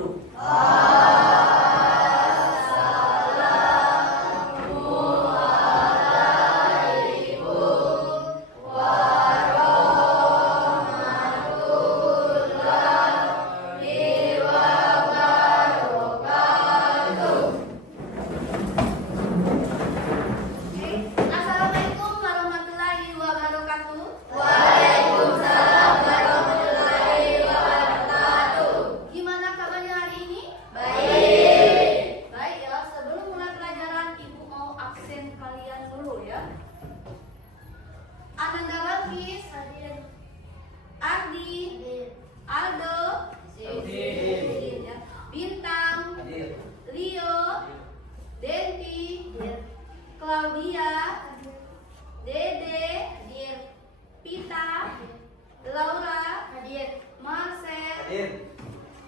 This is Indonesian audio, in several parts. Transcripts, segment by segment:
guru. Assalamualaikum warahmatullahi wabarakatuh. Gimana kabarnya hari ini? Baik ya, sebelum mulai pelajaran Ibu mau absen kalian dulu ya. Ananda Balkis, Ardi, Aldo, ya. Bintang, Hadir. Rio, Denti, Claudia, Dede, Pita, Laura, Marcel. Hadir.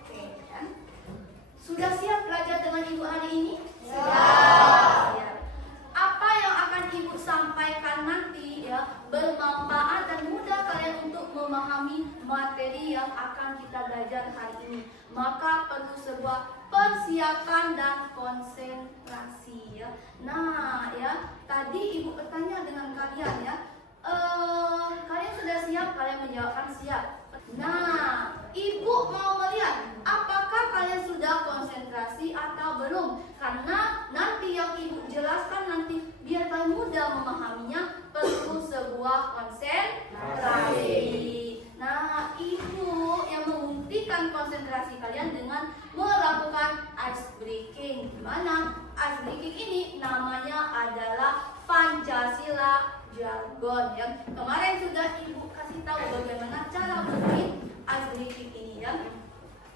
Oke, kan? Sudah siap belajar dengan Ibu hari ini? Siap. Apa yang akan Ibu sampaikan nanti ya bermanfaat dan mudah kalian untuk memahami materi yang akan kita belajar hari ini. Maka perlu sebuah persiapan dan konsentrasi ya. Nah ya, tadi Ibu bertanya dengan kalian ya. Kalian sudah siap? Kalian menjawabkan siap. Nah, Ibu mau melihat apakah kalian sudah konsentrasi atau belum? Karena nanti yang Ibu jelaskan nanti biar kalian mudah memahaminya perlu sebuah konsentrasi. Nah, Ibu yang membuktikan konsentrasi kalian dengan melakukan ice breaking. Gimana? Ice breaking ini namanya adalah Pancasila jargon ya. Kemarin sudah Ibu kasih tahu bagaimana cara bikin ice breaking ini ya.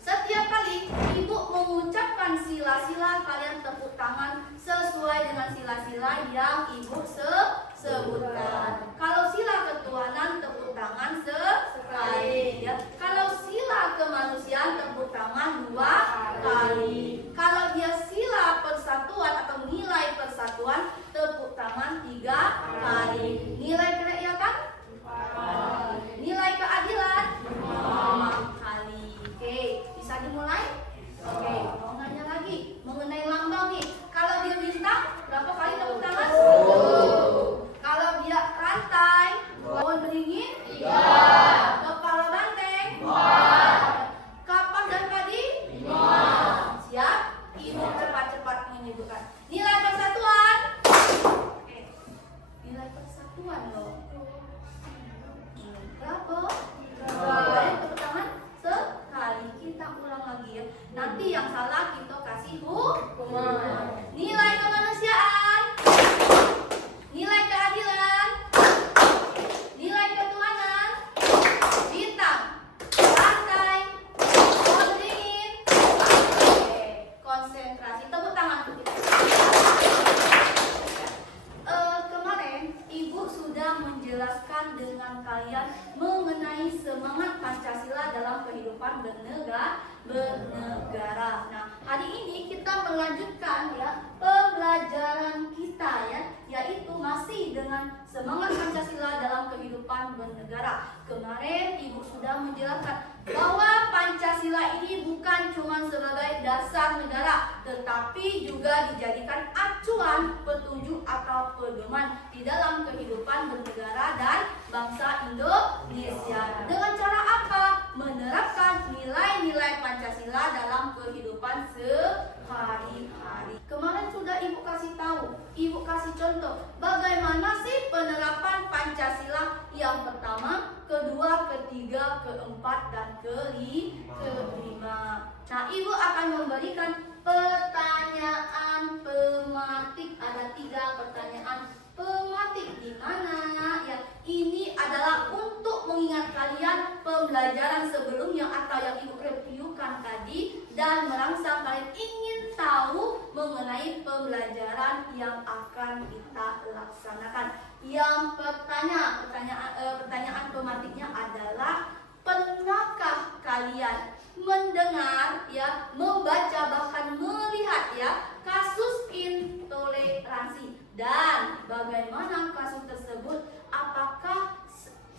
Setiap kali Ibu mengucapkan sila-sila, kalian tepuk tangan sesuai dengan sila-sila yang Ibu sebutkan. Kalau sila ketuhanan tepuk tangan sekali ya. Kalau sila kemanusiaan tepuk tangan 2 kali. Kalau dia sila persatuan atau nilai persatuan tepuk tangan 3 kali. Nilai kerakyatan? Nilai keadilan? 5 kali. Oke, bisa dimulai? Oke, mau nanya lagi mengenai lambang nih. Kalau dia bintang, berapa kali tepuk tangan? 1. Kalau dia rantai, pohon beringin? 3. Kepala banteng? 4. Kapak dan padi? 5. Siap? Ibu cepat-cepat menyebutkan. Nilai persatuan? Oke, nilai persatuan loh. Berapa? Kalian tepuk tangan sekali. Kita ulang lagi ya. Nanti yang salah kita kasih hukuman. Nilai kemanusiaan, nilai keadilan, nilai ketuhanan, bintang, rantai, pohon beringin. Oke, konsentrasi. Tepuk tangan untuk kita. Kemarin Ibu sudah menjelaskan dengan kalian mengenai semangat Pancasila dalam kehidupan bernegara. Nah, hari ini kita melanjutkan ya pembelajaran kita ya, yaitu masih dengan semangat Pancasila dalam kehidupan bernegara. Kemarin Ibu sudah menjelaskan bahwa Pancasila ini bukan cuma sebagai dasar negara, tetapi juga dijadikan acuan, petunjuk atau pedoman di dalam kehidupan bernegara dan bangsa Indonesia. Dengan cara apa? Menerapkan nilai-nilai Pancasila dalam kehidupan sehari-hari. Kemarin sudah Ibu kasih tahu, Ibu kasih contoh bagaimana sih penerapan Pancasila yang pertama, kedua, ketiga, keempat, dan kelima. Nah, Ibu akan memberikan pertanyaan pematik. Ada 3 pertanyaan pematik di mana ya. Ini adalah untuk mengingat kalian pembelajaran sebelumnya atau yang Ibu reviewkan tadi dan merangsang kalian ingin tahu mengenai pembelajaran yang akan kita laksanakan. Yang pertanyaan pematiknya adalah, pernahkah kalian mendengar ya, membaca bahkan melihat ya kasus intoleransi, dan bagaimana kasus tersebut apakah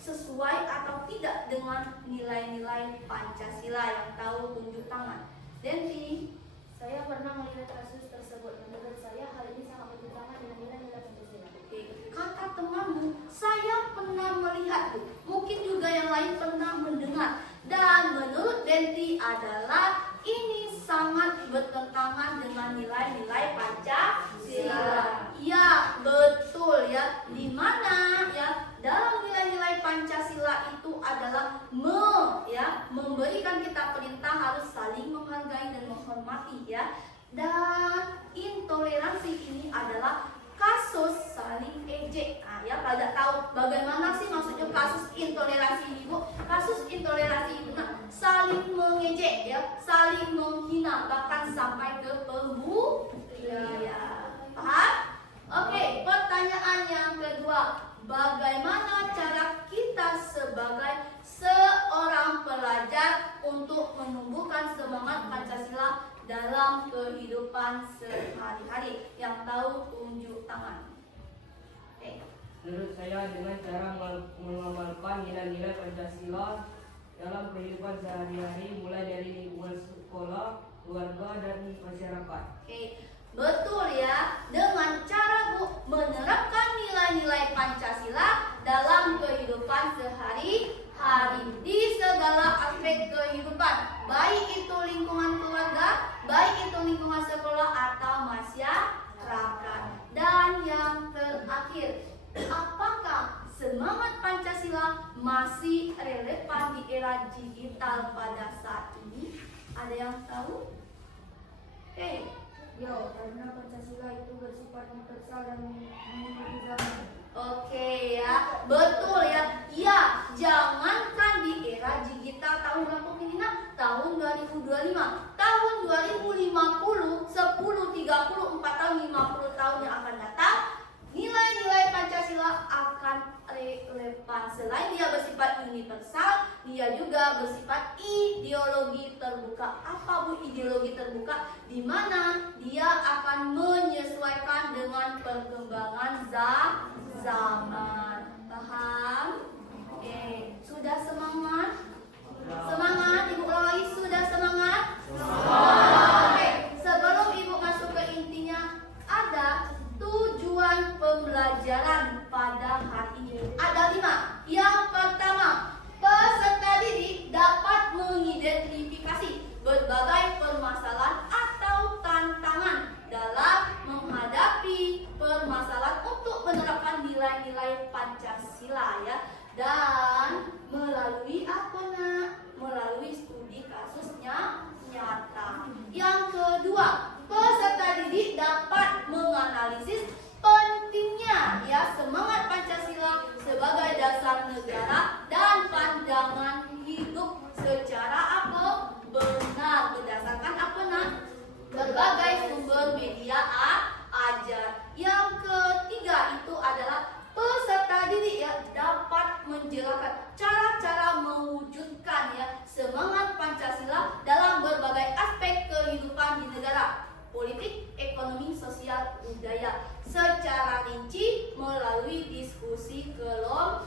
sesuai atau tidak dengan nilai-nilai Pancasila? Yang tahu tunjuk tangan. Denti. Saya pernah melihat kasus tersebut. Menurut saya hal ini sangat bertentangan dengan nilai-nilai Pancasila. Kata temanmu, saya pernah melihat. Mungkin juga yang lain pernah mendengar. Dan menurut Denti adalah ini sangat bertentangan dengan nilai-nilai Pancasila. Ya, betul ya. Di mana ya dalam nilai-nilai Pancasila itu adalah memberikan kita perintah harus saling menghargai dan menghormati ya. Dan intoleransi ini adalah kasus saling ejek. Nah, ya pada tahu bagaimana sih maksudnya kasus intoleransi ini, Bu? Kasus intoleransi itu saling mengejek ya, saling menghina, bahkan sampai ke pembunuhan. Paham? Oke, pertanyaan yang kedua, bagaimana cara kita sebagai seorang pelajar untuk menumbuhkan semangat Pancasila dalam kehidupan sehari-hari? Yang tahu tunjuk tangan. Oke. Menurut saya dengan cara mengamalkan nilai-nilai Pancasila dalam kehidupan sehari-hari, mulai dari lingkungan sekolah, keluarga, dan masyarakat. Oke, betul ya. Dengan cara menerapkan nilai-nilai Pancasila dalam kehidupan sehari-hari di segala aspek kehidupan, baik itu lingkungan keluarga, baik itu lingkungan sekolah atau masyarakat. Dan yang terakhir, apakah semangat Pancasila masih relevan di era digital pada saat ini? Ada yang tahu? Oke. Karena Pancasila itu bersifat universal dan mengikuti zaman. Oke ya, betul ya. Ya, jangankan di era digital tahun berapa ini tahun 2025, tahun 2050, 10, 30, 4 tahun, 50 tahun yang akan datang, nilai-nilai Pancasila akan relevan. Selain dia bersifat universal, dia juga bersifat ideologi terbuka. Apa Bu ideologi terbuka? Di mana dia akan menyesuaikan dengan perkembangan zaman. Paham? Oke, sudah semangat? Semangat Ibu Roy, sudah semangat? Oke, sebelum Ibu masuk ke intinya, ada tujuan pembelajaran pada hari ini. Ada 5. Yang pertama, peserta didik dapat mengidentifikasi berbagai permasalahan atau tantangan dalam menghadapi permasalahan untuk menerapkan nilai-nilai Pancasila ya. Dan melalui apa melalui studi kasusnya nyata. Yang kedua, peserta didik dapat menganalisis pentingnya ya semangat Pancasila sebagai dasar negara dan pandangan hidup secara apa? Benar, berdasarkan apa berbagai sumber media ajar. Yang ketiga itu adalah peserta didik ya dapat menjelaskan cara-cara mewujudkan ya semangat Pancasila dalam berbagai aspek kehidupan di negara, politik, ekonomi, sosial, budaya secara rinci melalui diskusi kelompok.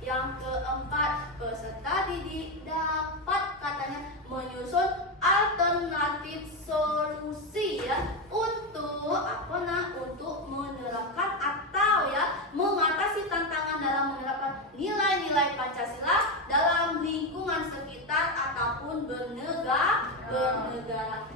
Yang keempat, peserta didik dapat katanya menyusun alternatif solusi ya untuk untuk menerapkan atau ya mengatasi tantangan dalam menerapkan nilai-nilai Pancasila dalam lingkungan sekitar ataupun bernegara.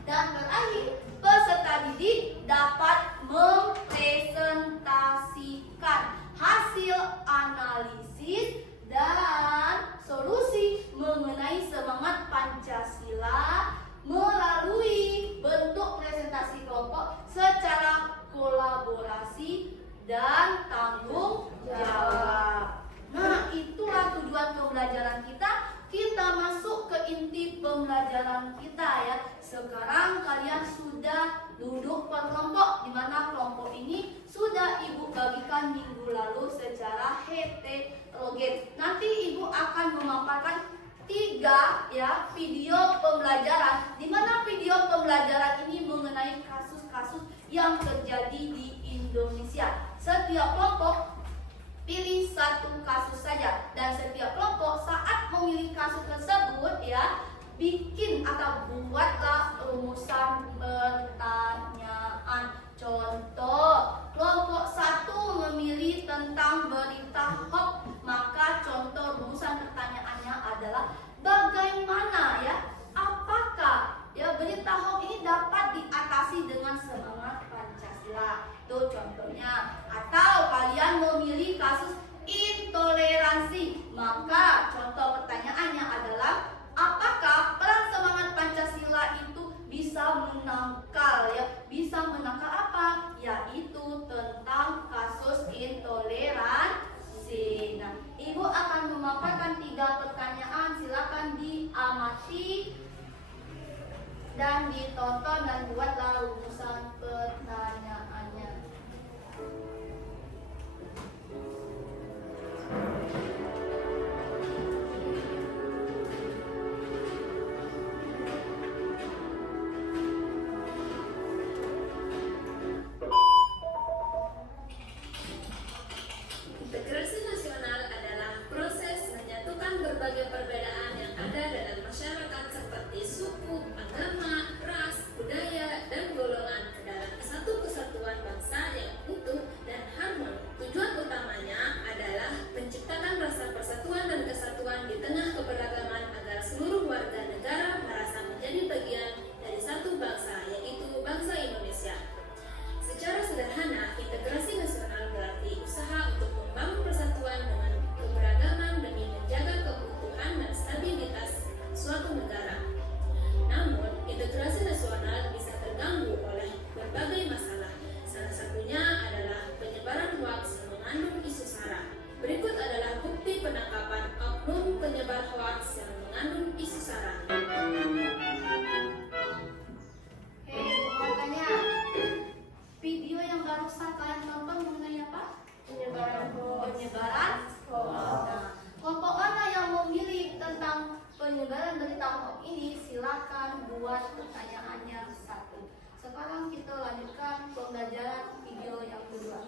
Dan terakhir, peserta didik dapat mempresentasikan hasil analisis dan solusi mengenai semangat Pancasila melalui bentuk presentasi kelompok secara kolaborasi dan tanggung jawab. Nah, itulah tujuan pembelajaran kita. Kita masuk ke inti pembelajaran kita ya. Sekarang kalian sudah duduk per kelompok, di mana kelompok ini sudah Ibu bagikan minggu lalu secara heterogen. Nanti Ibu akan memaparkan 3 ya video pembelajaran, di mana video pembelajaran ini mengenai kasus-kasus yang terjadi di Indonesia. Setiap kelompok pilih 1 kasus saja, dan setiap kelompok saat memilih kasus tersebut ya bikin atau buatlah rumusan pertanyaan. Contoh, kelompok 1 memilih tentang berita hoax, maka contoh rumusan pertanyaannya adalah bagaimana ya, apakah ya berita hoax ini dapat diatasi dengan semangat Pancasila? Itu contohnya. Atau kalian memilih kasus intoleransi, maka contoh pertanyaannya adalah apakah peran semangat Pancasila itu bisa menangkal ya, bisa menangkal apa? Yaitu tentang kasus intoleransi. Nah, Ibu akan memaparkan 3 pertanyaan, silakan diamati dan ditonton dan buatlah rumusan pertanyaannya. Integrasi nasional adalah proses menyatukan berbagai perbedaan yang ada dalam masyarakat seperti suku, agama, ras, budaya, dan golongan ke dalam satu kesatuan bangsa yang utuh dan harmoni. Tujuan utamanya adalah menciptakan rasa persatuan dan kesatuan di tengah keberagaman agar seluruh warga negara merasa menjadi bagian dari satu bangsa, yaitu bangsa Indonesia. Secara sederhana, integrasi nasional berarti usaha untuk membangun persatuan dengan keberagaman demi menjaga keutuhan dan stabilitas suatu negara. Namun, integrasi nasional bisa terganggu oleh berbagai masalah. Salah satunya adalah penyebaran hoaks yang mengandung isu sara. Berikut adalah bukti penangkapan oknum penyebar hoaks yang mengandung isu sara. Makanya video yang barusan kalian tonton mengenai apa? Penyebaran hoax. Nah, kelompok mana yang memilih tentang penyebaran berita hoax ini? Silakan buat pertanyaannya 1. Sekarang kita lanjutkan pembelajaran video yang kedua.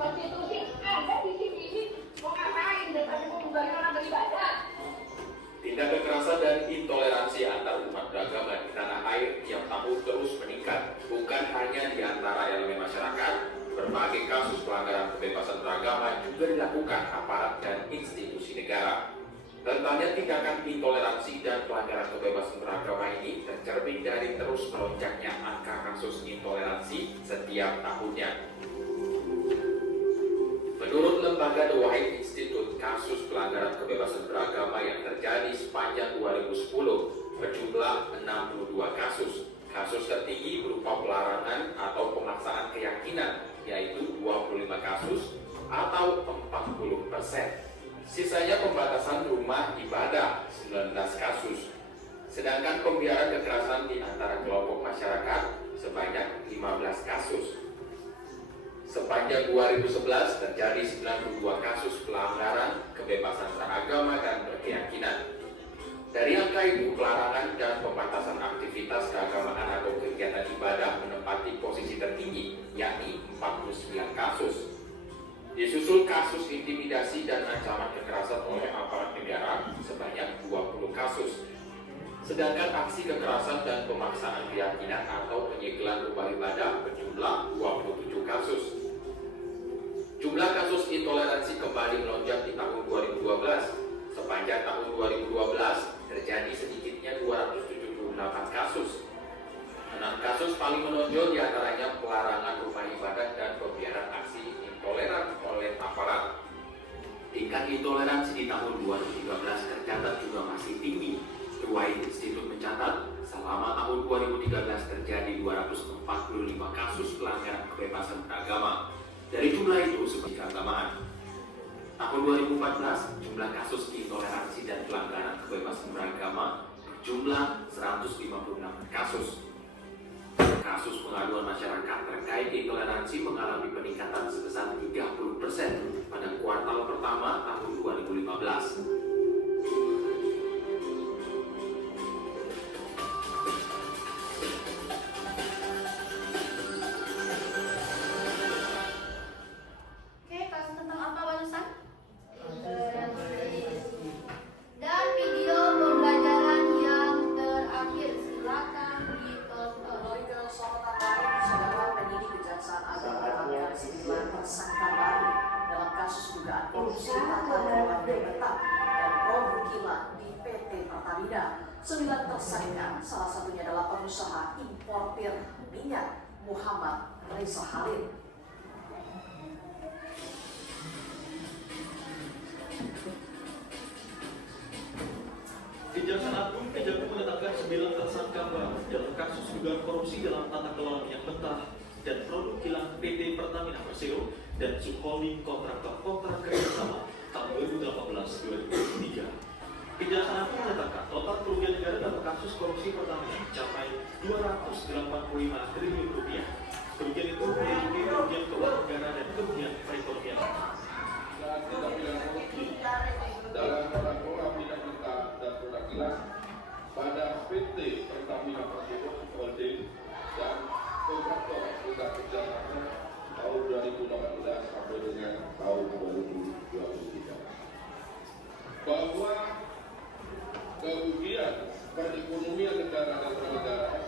Konstitusi ada di sini ini mau ngapain daripada mau membubarkan orang beribadah? Tindak kekerasan dan intoleransi antar umat beragama di tanah air tiap tahun terus meningkat, bukan hanya di antara elemen masyarakat. Berbagai kasus pelanggaran kebebasan beragama juga dilakukan aparat dan institusi negara. Rentannya tindakan intoleransi dan pelanggaran kebebasan beragama ini tercermin dari terus melonjaknya angka kasus intoleransi setiap tahunnya. Menurut lembaga The White Institute, kasus pelanggaran kebebasan beragama yang terjadi sepanjang 2010 berjumlah 62 kasus. Kasus tertinggi berupa pelarangan atau pemaksaan keyakinan, yaitu 25 kasus atau 40%. Sisanya pembatasan rumah ibadah, 19 kasus. Sedangkan pembiaran kekerasan di antara kelompok masyarakat sebanyak 15 kasus. Sepanjang 2011 terjadi 92 kasus pelanggaran kebebasan beragama dan berkeyakinan. Dari angka itu, pelarangan dan pembatasan aktivitas keagamaan atau kegiatan ibadah menempati posisi tertinggi, yakni 49 kasus. Disusul kasus intimidasi dan ancaman kekerasan oleh aparat negara sebanyak 20 kasus. Sedangkan aksi kekerasan dan pemaksaan keyakinan atau penyegelan rumah ibadah berjumlah 27 kasus. Jumlah kasus intoleransi kembali melonjak di tahun 2012. Sepanjang tahun 2012 terjadi sedikitnya 278 kasus. 6 kasus paling menonjol diantaranya pelarangan rumah ibadah dan pembiaran aksi intoleran oleh aparat. Tingkat intoleransi di tahun 2013 tercatat juga masih tinggi. The White Institute mencatat selama tahun 2013 terjadi 245 kasus pelanggaran kebebasan beragama. Dari jumlah itu sebagai tambahan, tahun 2014 jumlah kasus intoleransi dan pelanggaran kebebasan beragama berjumlah 156 kasus. Kasus pengaduan masyarakat terkait intoleransi mengalami peningkatan sebesar 30% pada kuartal pertama tahun 2015. PT Pertamina. 9 tersangka, salah satunya adalah pengusaha importir minyak Muhammad Reza Halil. Kejaksaan Agung Kejagung menetapkan 9 tersangka baru dalam kasus dugaan korupsi dalam tata kelola minyak mentah dan produk kilang PT Pertamina Persero dan subholding kontrak kerjasama tahun 2018-2023. Kejaksaan Agung menetapkan total kerugian negara dalam kasus korupsi Pertamina mencapai Rp285 triliun. Kerugian itu meliputi kerugian keuangan negara dan kerugian perekonomian. Dalam pengelola minyak mentah dan produk kilang pada PT Pertamina Persero Holding dan kontraktor kita kerjasama tahun 2018 sampai dengan tahun 2023, bahwa kerugian perekonomian negara dan negara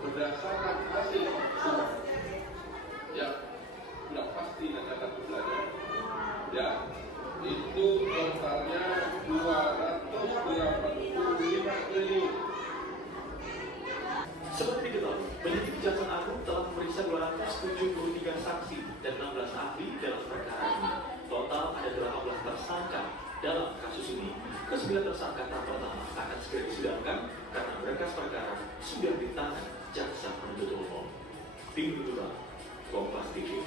berdasarkan hasil yang sudah pasti dan dapat belajar, ya, itu totalnya 285 triliun. Seperti diketahui, penyidik Kejaksaan Agung telah memeriksa 273 saksi dan 16 ahli dalam perkara ini. Total ada 18 tersangka dalam kasus ini. Ke-9 tersangka tahap pertama akan segera disidangkan karena berkas perkara sudah di tangan jaksa penuntut umum. Tim Liputan Kompas TV.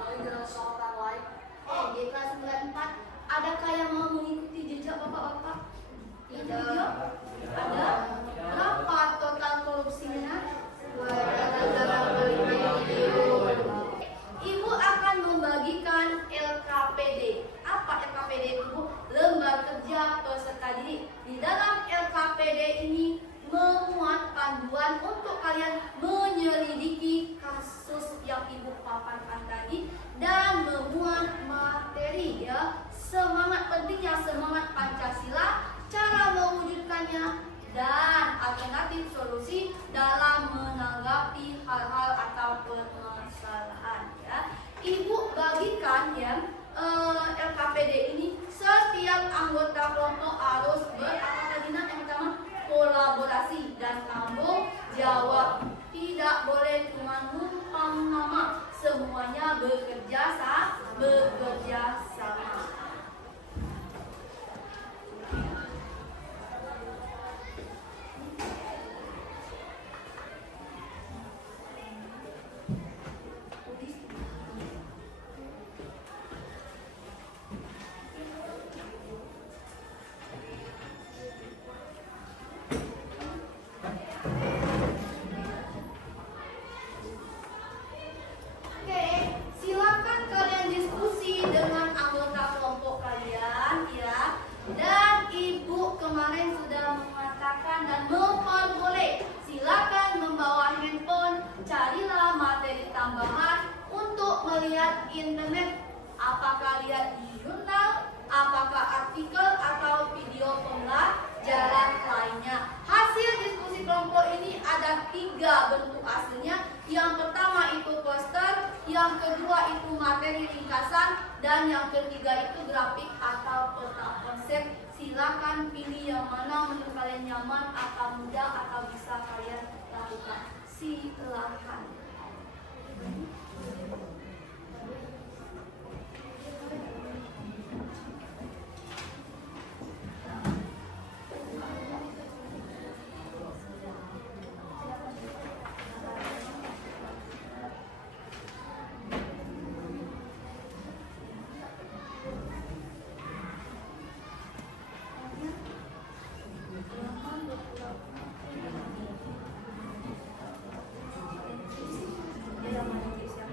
Melalui sorotan lain, Di kelas 94, adakah yang mau mengikuti jejak bapak-bapak? Tidak. Ada? Berapa total korupsinya? 285 triliun. Ibu akan membagikan LKPD. Apa LKPD itu, Bu? Lembar Kerja Peserta Didik. Di dalam LKPD ini memuat panduan untuk kalian menyelidiki kasus yang Ibu paparkan tadi dan memuat materi, ya, semangat pentingnya semangat Pancasila, cara mewujudkannya dan alternatif solusi dalam menanggapi hal-hal atau permasalahan, ya. Ibu bagikan, ya, LKPD ini setiap anggota kelompok harus yang pertama kolaborasi dan tanggung jawab. Tidak boleh cuma numpang nama, semuanya bekerja sama. Oke, silakan kalian diskusi dengan anggota kelompok kalian, ya. Dan Ibu kemarin sudah mengatakan dan memperboleh, silakan membawa handphone, carilah materi tambahan untuk melihat internet. Apakah lihat di jurnal, apakah artikel atau video pembelajaran lainnya. Hasil diskusi kelompok ini ada 3 bentuk hasilnya. Yang pertama itu poster, yang kedua itu materi ringkasan, dan yang ketiga itu grafik atau peta konsep. Silakan pilih yang mana menurut kalian nyaman atau mudah atau bisa kalian lakukan. Silakan. Siapa?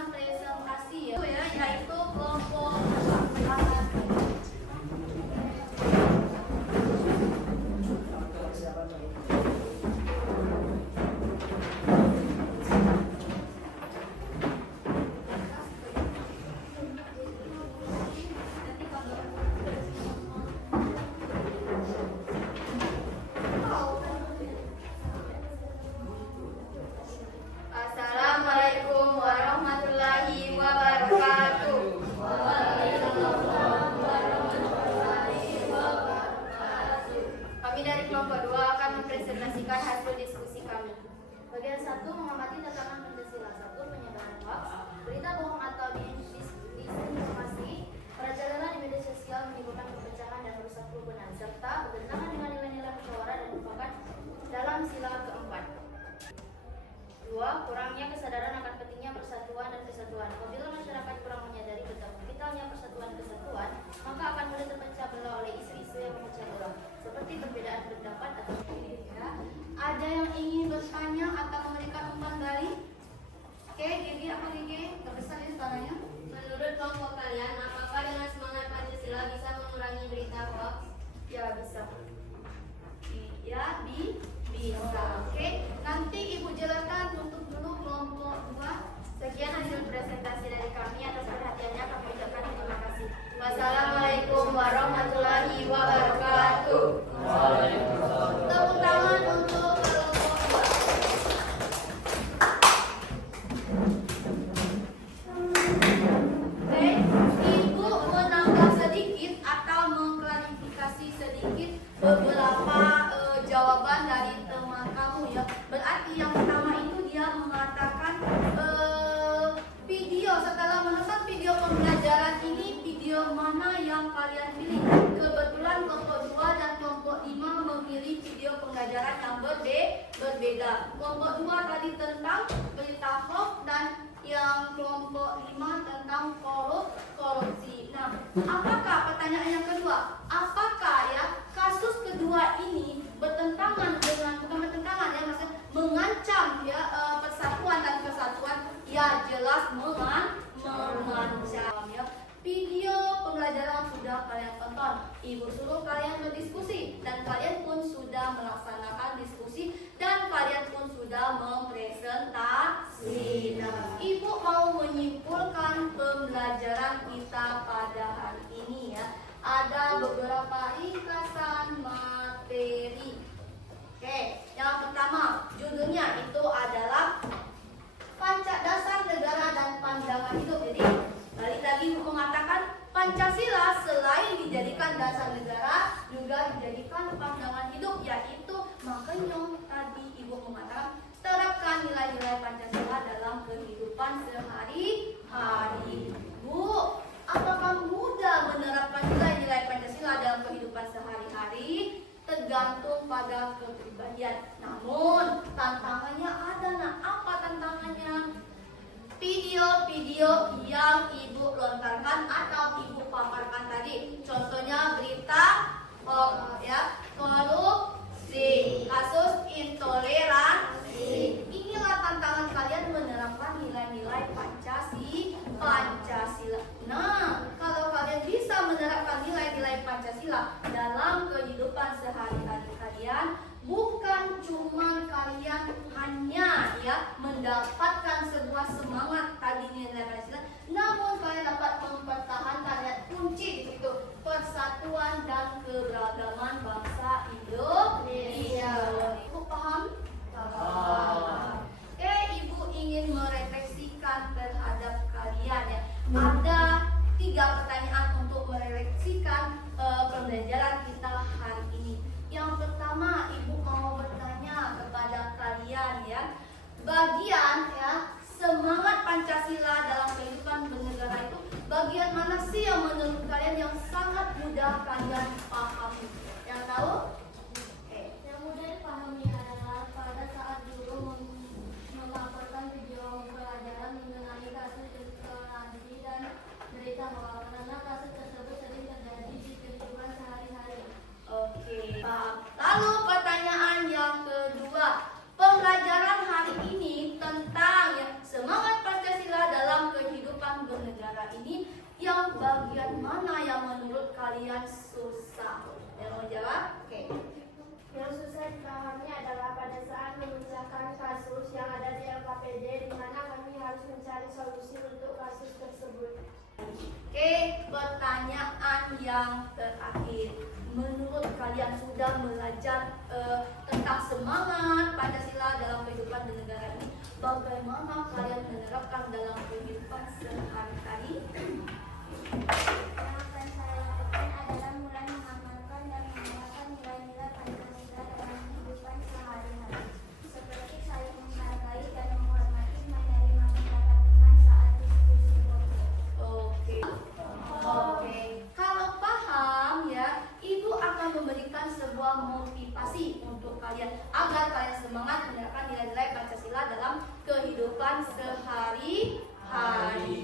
akan presentasi ya, yaitu kelompok Assalamualaikum warahmatullahi wabarakatuh. Kami dari kelompok 2 akan mempresentasikan hasil diskusi kami. Bagian 1 mengamati tatanan Pancasila. 1. Penyebaran hoax, berita bohong atau disinformasi, merajalela di media sosial menimbulkan perpecahan dan merusak kerukunan serta bertentangan dengan nilai-nilai musyawarah dan mufakat dalam sila keempat. 2. Kurangnya kesadaran akan pentingnya persatuan dan kesatuan. Apabila masyarakat kurang menyadari betapa vitalnya persatuan dan kesatuan, maka akan mudah terpecah belah oleh isu-isu yang memecah belah, seperti perbedaan pendapat atau ya. Ada yang ingin bertanya atau memberikan umpan balik? Oke, Gigi apa Gigi? Terbesar ini suaranya. Menurut kelompok kalian, apakah dengan semangat Pancasila bisa mengurangi berita hoax? Ya, bisa. Ya, bisa. Oke, nanti Ibu jelaskan untuk dulu kelompok 2. Sekian hasil presentasi dari kami. Atas perhatiannya kami ucapkan terima kasih. Wassalamualaikum warahmatullahi wabarakatuh. Tepuk tangan untuk kelompok 2. Oke, Ibu menambah sedikit atau mengklarifikasi sedikit beberapa jawaban dari teman kamu ya. Berarti yang pertama itu dia mengatakan video, setelah menonton video pembelajaran ini, video mana yang kalian pilih? Kebetulan kelompok 2 dan kelompok 5 memilih video pembelajaran yang berbeda. Kelompok 2 tadi tentang berita hoax dan yang kelompok 5 tentang korupsi. Nah, apakah pertanyaan yang kedua? Apakah ya kasus kedua ini bertentangan dengan, bukan bertentangan ya, maksudnya mengancam ya persatuan dan kesatuan? Ya, jelas mengancam ya. Video pembelajaran sudah kalian tonton, Ibu suruh kalian berdiskusi dan kalian pun sudah melaksanakan diskusi dan kalian pun sudah mempresentasi. Nah, Ibu mau menyimpulkan pembelajaran kita pada hari ini ya. Ada beberapa ringkasan materi. Oke, yang pertama judulnya itu adalah Dasar Negara dan Pandangan Hidup. Jadi balik lagi Ibu mengatakan Pancasila selain dijadikan dasar negara juga dijadikan pandangan hidup, yaitu makanya tadi Ibu mengatakan terapkan nilai-nilai Pancasila dalam kehidupan sehari-hari. Bu, apakah mudah menerapkan nilai-nilai Pancasila dalam kehidupan sehari-hari? Tergantung pada kepribadian. Namun tantangannya ada. Nah, apa tantangannya? Video-video yang Ibu lontarkan atau Ibu paparkan tadi, contohnya berita hoax ya, korupsi, kasus intoleransi. Inilah tantangan kalian menerapkan nilai-nilai Pancasila. Nah, kalau kalian bisa menerapkan nilai-nilai Pancasila dalam kehidupan sehari-hari kalian, bukan cuma kalian hanya ya mendapatkan sebuah semangat tadi nilai Pancasila, namun kalian dapat mempertahankan ya, kunci di situ persatuan dan keberagaman bangsa Indonesia. Ibu paham? Ibu ingin merefleksikan terhadap kalian ya. Ada 3 pertanyaan untuk merefleksikan pembelajaran kita hari ini. Yang pertama, Ibu mau bertanya kepada kalian ya, bagian ya semangat Pancasila dalam kehidupan bernegara itu bagian mana sih yang menurut kalian yang sangat mudah kalian pahami? Yang tahu? Yang mudah dipahami adalah pada saat guru melaporkan video pelajaran mengenai kasus intoleransi dan berita hoax, karena kasus tersebut sering terjadi di kehidupan sehari-hari. Oke, paham. Lalu pertanyaan yang kedua, pembelajaran hari ini tentang ya, semangat Pancasila dalam susah? Yang mau jawab? Oke. Yang susah dipahami adalah pada saat memecahkan kasus yang ada di LKPD, di mana kami harus mencari solusi untuk kasus tersebut. Oke, pertanyaan yang terakhir. Menurut kalian sudah belajar tentang semangat Pancasila dalam kehidupan di negara ini? Bagaimana kalian menerapkan dalam kehidupan sehari-hari? Yang akan saya lakukan adalah mulai mengamalkan dan menerapkan nilai-nilai Pancasila dalam kehidupan sehari-hari. Seperti saling menghargai dan menghormati, menerima pendapat teman saat diskusi kelompok. Oke. Kalau paham ya, Ibu akan memberikan sebuah motivasi untuk kalian agar kalian semangat menerapkan nilai-nilai Pancasila dalam kehidupan sehari-hari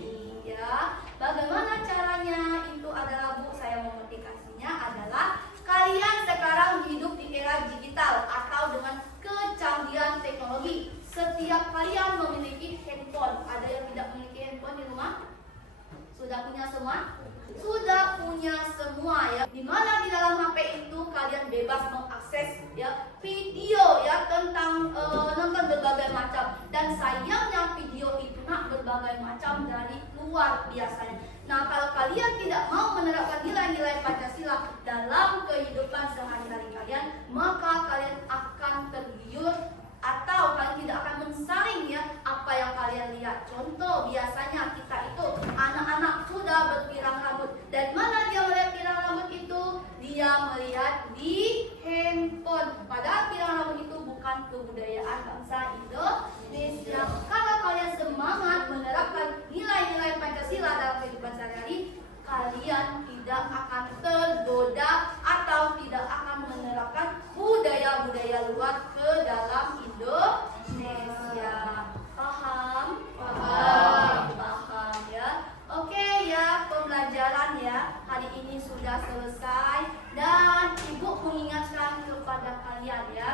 ya. Bagaimana caranya? Itu adalah Bu, saya memotivasinya adalah kalian sekarang hidup di era digital atau dengan kecanggihan teknologi. Setiap kalian memiliki handphone. Ada yang tidak memiliki handphone di rumah? Sudah punya semua? Sudah punya semua ya. Dimana di dalam HP itu kalian bebas mengakses ya video ya tentang nonton berbagai macam. Dan sayangnya video itu berbagai macam dari luar biasanya. Nah, kalau kalian tidak mau menerapkan nilai-nilai Pancasila dalam kehidupan sehari-hari kalian, maka kalian akan tergiur atau kalian tidak akan mensaring ya apa yang kalian lihat. Contoh, biasanya kita itu anak-anak sudah berpirang rambut. Dari mana dia melihat pirang rambut itu? Dia melihat di handphone. Padahal pirang rambut itu bukan kebudayaan bangsa Indonesia. Kalau kalian semangat menerapkan nilai-nilai Pancasila dalam kehidupan sehari-hari, kalian tidak akan tergoda atau tidak akan menerapkan budaya-budaya luar ke dalam Indonesia. Paham? Paham ya. Oke ya, pembelajaran ya hari ini sudah selesai dan Ibu mengingatkan kepada kalian ya.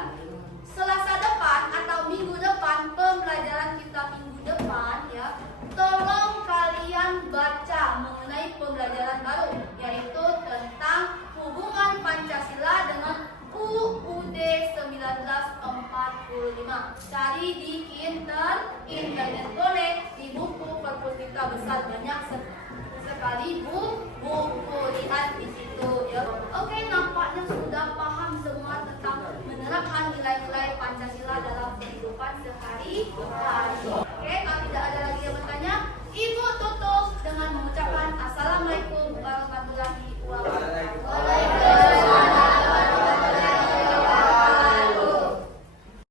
Selasa depan atau minggu depan, pembelajaran kita minggu depan ya, tolong kalian baca mengenai pembelajaran baru, yaitu tentang hubungan Pancasila dengan UUD 1945. Cari di internet boleh, di buku Perpustakaan Besar banyak sekali buku, lihat di situ ya. Oke, nampaknya sudah paham semua tentang menerapkan nilai-nilai Pancasila dalam kehidupan sehari-hari.